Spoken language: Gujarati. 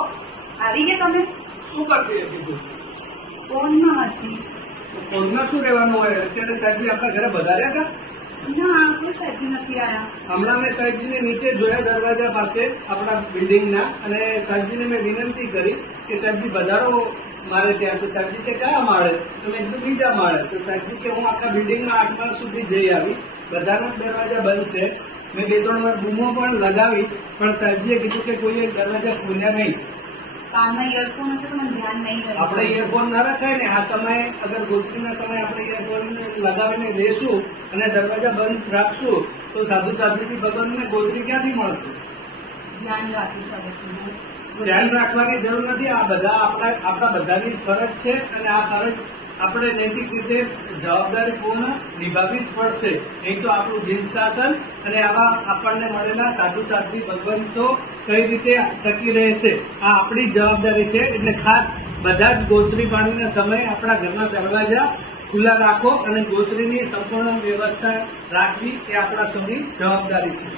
આવી ગયા તમે? શું કરતી હતી ફોનમાં હતી. ફોનમાં શું રહેવાનું હોય? અત્યારે સાહેબજી આપણા ઘરે બધા હતા? ના કોઈ સાહેબજી નથી આવ્યા હમણાં મેં સાહેબજીને નીચે જોયા દરવાજા પાસે આપણા બિલ્ડિંગના અને સાહેબજી ને મેં વિનંતી કરી કે સાહેબજી વધારો મારે ત્યાં. તો સાહેબજી કે કયા માળે તો મેં કીધું બીજા માળે. તો સાહેબજી કે હું આખા બિલ્ડિંગમાં આઠ માળ સુધી જઈ આવી. બધાના દરવાજા બંધ છે. મેં બે ત્રણ વાર બૂમો પણ લગાવી પણ સાહેબજીએ કીધું કે કોઈએ દરવાજા ખોલ્યા નહીં. કાનમાં ઇયરફોન હશે તો મને ધ્યાન નહીં આપણે ઇયરફોન ના રખાય ને આ સમયે અગર ગોષ્ઠીના સમયે આપણે ઇયરફોન લગાવીને લેશું અને દરવાજા બંધ રાખશું તો સાધુ સાધુથી ભગવાનને ગોચરી ક્યાંથી મળશે? ધ્યાન રાખી શકે ધ્યાન રાખવાની જરૂર નથી. આ બધા આપણા આપણા બધાની ફરજ છે અને આ ફરજ આપણે નૈતિક રીતે જવાબદારીપૂર્ણ નિભાવવી જ પડશે. નહીં તો આપણું જીન શાસન અને આવા આપણને મળેલા સાધુ સાધ્વી ભગવંતો કઈ રીતે ટકી રહેશે? આ આપણી જવાબદારી છે. એટલે ખાસ બધા જ ગોચરી પાણીના સમયે આપણા ઘરના દરવાજા ખુલ્લા રાખો અને ગોચરીની સંપૂર્ણ વ્યવસ્થા રાખવી એ આપણા સૌની જવાબદારી છે.